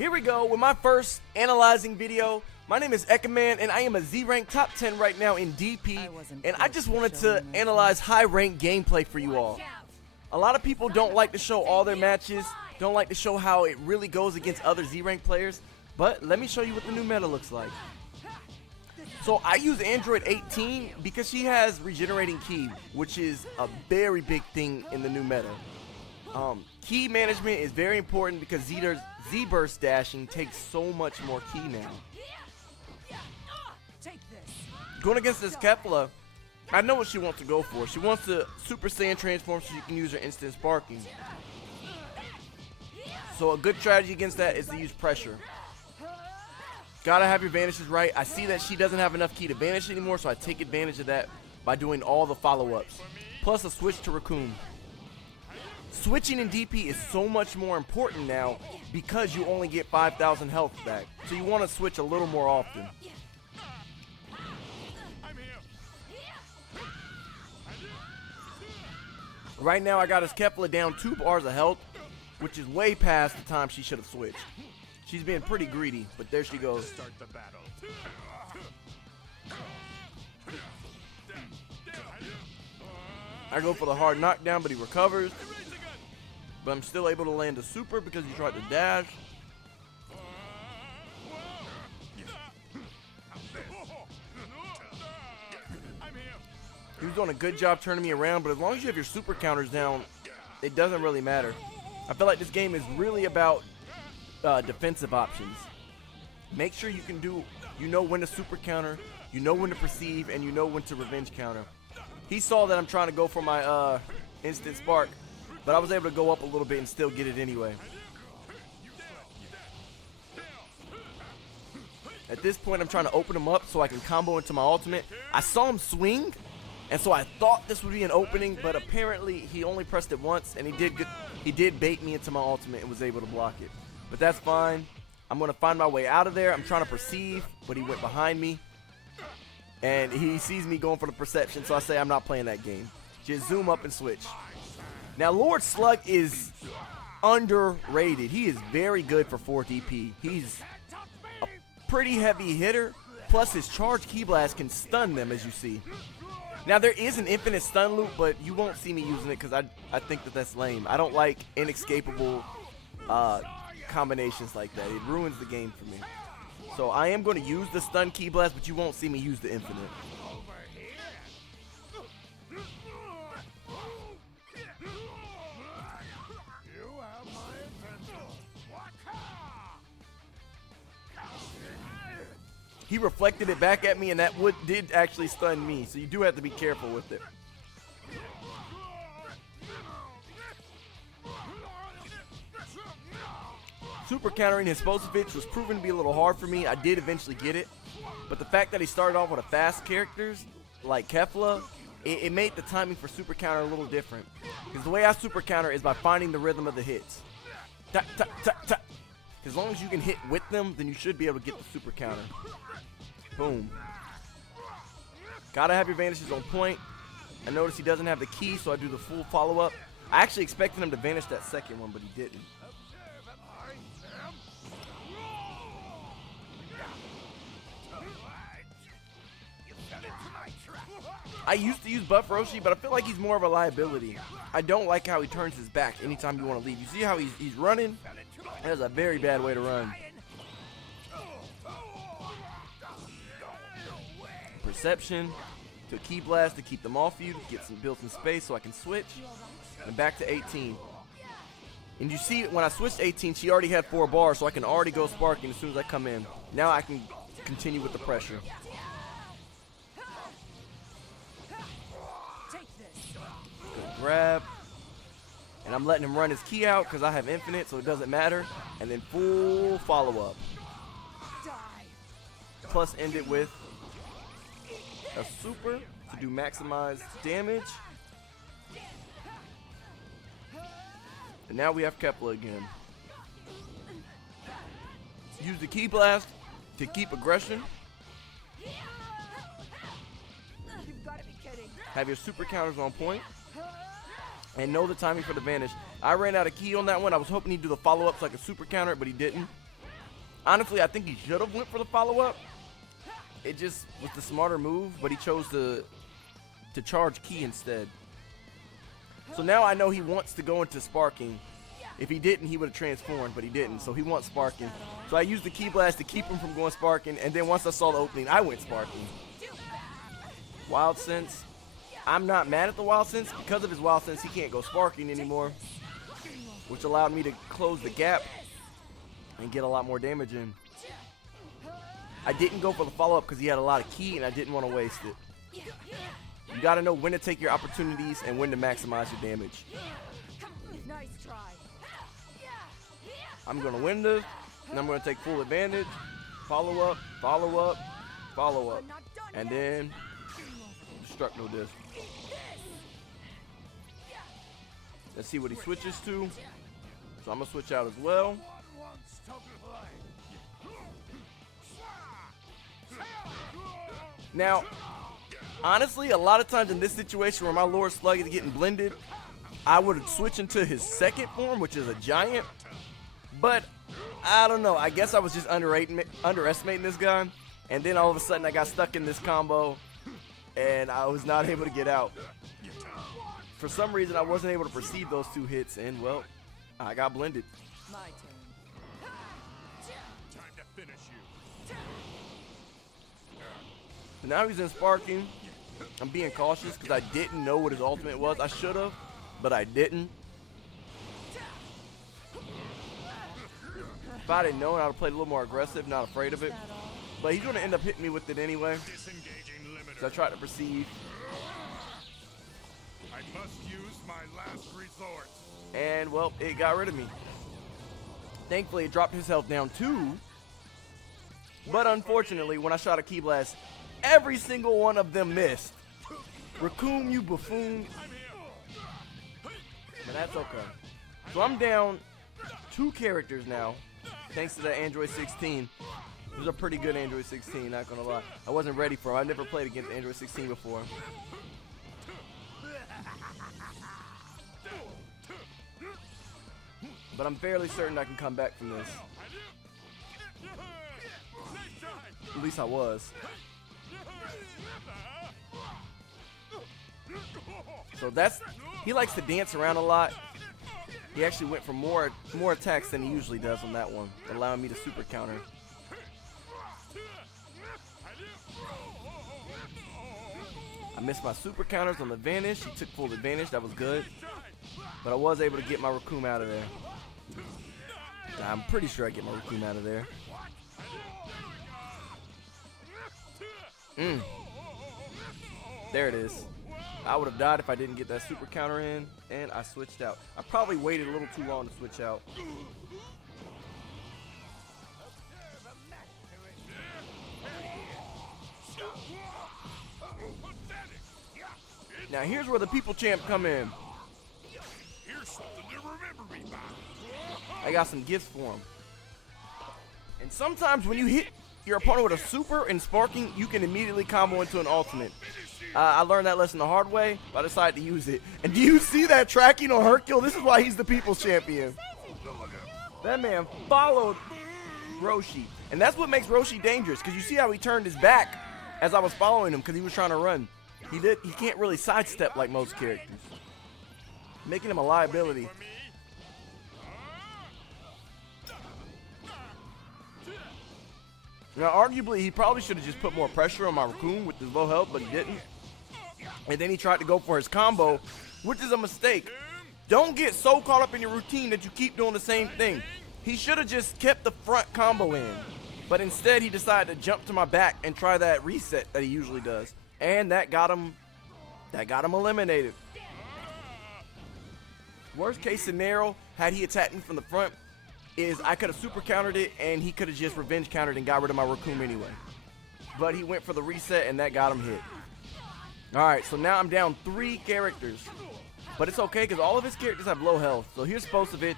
Here we go with my first analyzing video. My name is Ekaman and I am a Z rank top 10 right now in DP, and I just wanted to analyze high rank gameplay for you all. A lot of people don't like to show all their matches, don't like to show how it really goes against other Z rank players, but let me show you what the new meta looks like. So I use Android 18 because she has regenerating ki, which is a very big thing in the new meta. Ki management is very important because Z-burst dashing takes so much more ki now. Going against this Kefla, I know what she wants to go for. She wants to Super Saiyan transform so she can use her instant sparking. So a good strategy against that is to use pressure. Gotta have your vanishes right. I see that she doesn't have enough ki to vanish anymore, so I take advantage of that by doing all the follow-ups. Plus a switch to Raccoon. Switching in DP is so much more important now because you only get 5,000 health back. So you want to switch a little more often. Right now I got his Kefla down 2 bars of health, which is way past the time she should have switched. She's being pretty greedy, but there she goes. Start the battle. I go for the hard knockdown, but he recovers. But I'm still able to land a super because he tried to dash. He was doing a good job turning me around, but as long as you have your super counters down, it doesn't really matter. I feel like this game is really about defensive options. Make sure you can do, you know when to super counter, you know when to perceive, and you know when to revenge counter. He saw that I'm trying to go for my instant spark, but I was able to go up a little bit and still get it anyway. At this point, I'm trying to open him up so I can combo into my ultimate. I saw him swing, and so I thought this would be an opening, but apparently he only pressed it once, and he did bait me into my ultimate and was able to block it. But that's fine. I'm going to find my way out of there. I'm trying to perceive, but he went behind me. And he sees me going for the perception, so I say I'm not playing that game. Just zoom up and switch. Now, Lord Slug is underrated. He is very good for 4 DP. He's a pretty heavy hitter. Plus, his charge ki blast can stun them, as you see. Now, there is an infinite stun loop, but you won't see me using it because I think that that's lame. I don't like inescapable combinations like that. It ruins the game for me. So I am going to use the stun ki blast, but you won't see me use the infinite. He reflected it back at me, and that did actually stun me, so you do have to be careful with it. Super countering his Sposovich was proven to be a little hard for me. I did eventually get it, but the fact that he started off with a fast characters like Kefla, it made the timing for super counter a little different. Because the way I super counter is by finding the rhythm of the hits. Ta, ta, ta, ta. As long as you can hit with them, then you should be able to get the super counter. Boom. Gotta have your vanishes on point. I notice he doesn't have the ki, so I do the full follow-up. I actually expected him to vanish that second one, but he didn't. I used to use Buff Roshi, but I feel like he's more of a liability. I don't like how he turns his back anytime you want to leave. You see how he's running? That is a very bad way to run. Perception to ki blast to keep them off you, to get build some space so I can switch. And back to 18. And you see, when I switched 18, she already had 4 bars, so I can already go sparking as soon as I come in. Now I can continue with the pressure. Good grab. And I'm letting him run his ki out because I have infinite, so it doesn't matter. And then full follow-up. Plus end it with a super to do maximized damage. And now we have Kefla again. Use the ki blast to keep aggression. Have your super counters on point. And know the timing for the vanish. I ran out of ki on that one. I was hoping he'd do the follow-up so I could super counter it, but he didn't. Honestly, I think he should have went for the follow-up. It just was the smarter move, but he chose to charge Ki instead. So now I know he wants to go into sparking. If he didn't, he would have transformed, but he didn't. So he wants sparking. So I used the Ki Blast to keep him from going sparking, and then once I saw the opening, I went sparking. Wild Sense. I'm not mad at the Wild Sense. Because of his Wild Sense, he can't go sparking anymore, which allowed me to close the gap and get a lot more damage in. I didn't go for the follow-up because he had a lot of Ki, and I didn't want to waste it. You got to know when to take your opportunities and when to maximize your damage. Nice try. I'm going to win this, and I'm going to take full advantage. Follow-up, follow-up, follow-up. And then Destructo Disc. Let's see what he switches to. So I'm going to switch out as well. Now, honestly, a lot of times in this situation where my Lord Slug is getting blended, I would switch into his second form, which is a giant. But I don't know. I guess I was just underestimating this guy. And then all of a sudden I got stuck in this combo and I was not able to get out. For some reason, I wasn't able to perceive those two hits, and well, I got blended. My turn. Time to finish you. Now he's in sparking. I'm being cautious because I didn't know what his ultimate was. I should have, but I didn't. If I didn't know, I would have played a little more aggressive, not afraid of it. But he's going to end up hitting me with it anyway. So I tried to perceive. I must use my last resort. And, well, it got rid of me. Thankfully, it dropped his health down too. But unfortunately, when I shot a Ki Blast, every single one of them missed. Raccoon, you buffoon. But that's okay. So I'm down 2 characters now, thanks to the Android 16. It was a pretty good Android 16, not gonna lie. I wasn't ready for him. I've never played against Android 16 before. But I'm fairly certain I can come back from this. At least I was. So that's, he likes to dance around a lot. He actually went for more attacks than he usually does on that one, allowing me to super counter. I missed my super counters on the Vanish. He took full advantage. That was good. But I was able to get my Raccoon out of there. I'm pretty sure I get my Raccoon out of there. There it is. I would have died if I didn't get that super counter in, and I switched out. I probably waited a little too long to switch out. Now here's where the people champ come in. Here's something to remember me by. I got some gifts for him. And sometimes when you hit your opponent with a super and sparking, you can immediately combo into an ultimate. I learned that lesson the hard way, but I decided to use it. And do you see that tracking on Hercule? This is why he's the people's champion. That man followed Roshi. And that's what makes Roshi dangerous, because you see how he turned his back as I was following him because he was trying to run. He can't really sidestep like most characters, making him a liability. Now, arguably, he probably should have just put more pressure on my Raccoon with his low health, but he didn't. And then he tried to go for his combo, which is a mistake. Don't get so caught up in your routine that you keep doing the same thing. He should have just kept the front combo in. But instead, he decided to jump to my back and try that reset that he usually does. And that got him eliminated. Worst case scenario, had he attacked me from the front, is I could have super countered it and he could have just revenge countered and got rid of my Raccoon anyway. But he went for the reset and that got him hit. Alright, so now I'm down 3 characters. But it's okay because all of his characters have low health. So here's Sposovic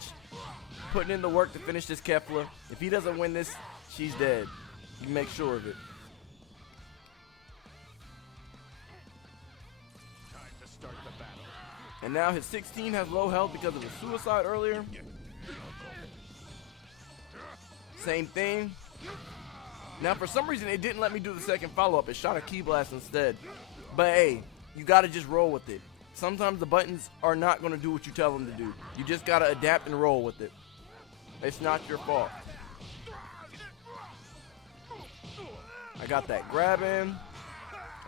putting in the work to finish this Kefla. If he doesn't win this, she's dead. You can make sure of it. And now his 16 has low health because of the suicide earlier. Same thing. Now, for some reason, it didn't let me do the second follow-up. It shot a Ki Blast instead. But, hey, you got to just roll with it. Sometimes the buttons are not going to do what you tell them to do. You just got to adapt and roll with it. It's not your fault. I got that grab in.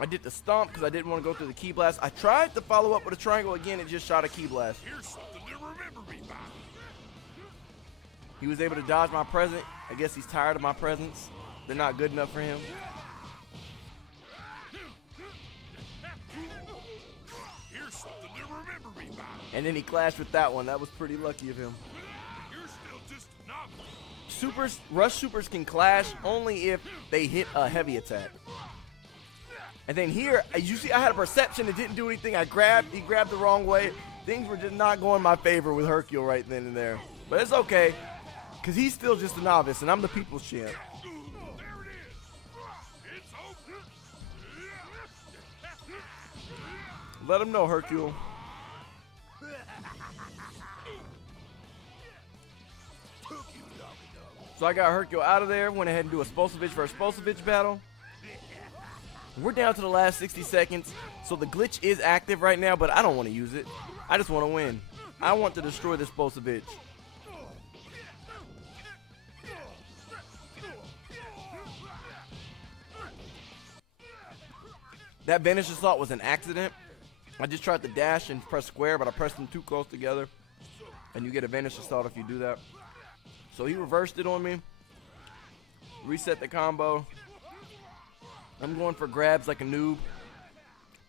I did the stomp because I didn't want to go through the Ki Blast. I tried to follow up with a triangle again. It just shot a Ki Blast. Here's something to remember me by. He was able to dodge my present. I guess he's tired of my presents. They're not good enough for him. Here's something to remember me by. And then he clashed with that one. That was pretty lucky of him. You're still just a novice. Supers, rush supers can clash only if they hit a heavy attack. And then here, as you see, I had a perception. It didn't do anything. He grabbed the wrong way. Things were just not going my favor with Hercule right then and there. But it's okay, because he's still just a novice, and I'm the people's champ. There it is. It's over. Let him know, Hercule. So I got Hercule out of there. Went ahead and do a Spolsevich versus Spolsevich battle. We're down to the last 60 seconds, so the glitch is active right now, but I don't want to use it. I just want to win. I want to destroy this Spolsevich. That Vanish Assault was an accident. I just tried to dash and press square, but I pressed them too close together. And you get a Vanish Assault if you do that. So he reversed it on me. Reset the combo. I'm going for grabs like a noob.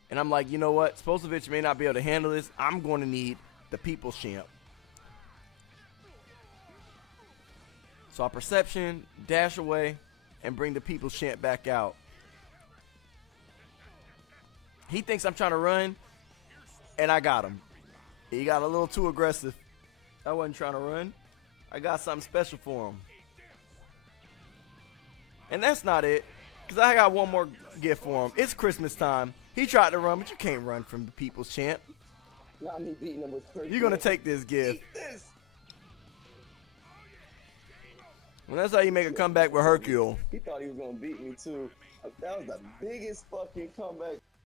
And I'm like, you know what? Spolsevich may not be able to handle this. I'm going to need the people's champ. So I perception, dash away, and bring the people's champ back out. He thinks I'm trying to run, and I got him. He got a little too aggressive. I wasn't trying to run. I got something special for him. And that's not it, because I got one more gift for him. It's Christmas time. He tried to run, but you can't run from the people's champ. Not me beating him with crazy. You're going to take this gift. Eat this. And that's how you make a comeback with Hercule. He thought he was gonna beat me too. That was the biggest fucking comeback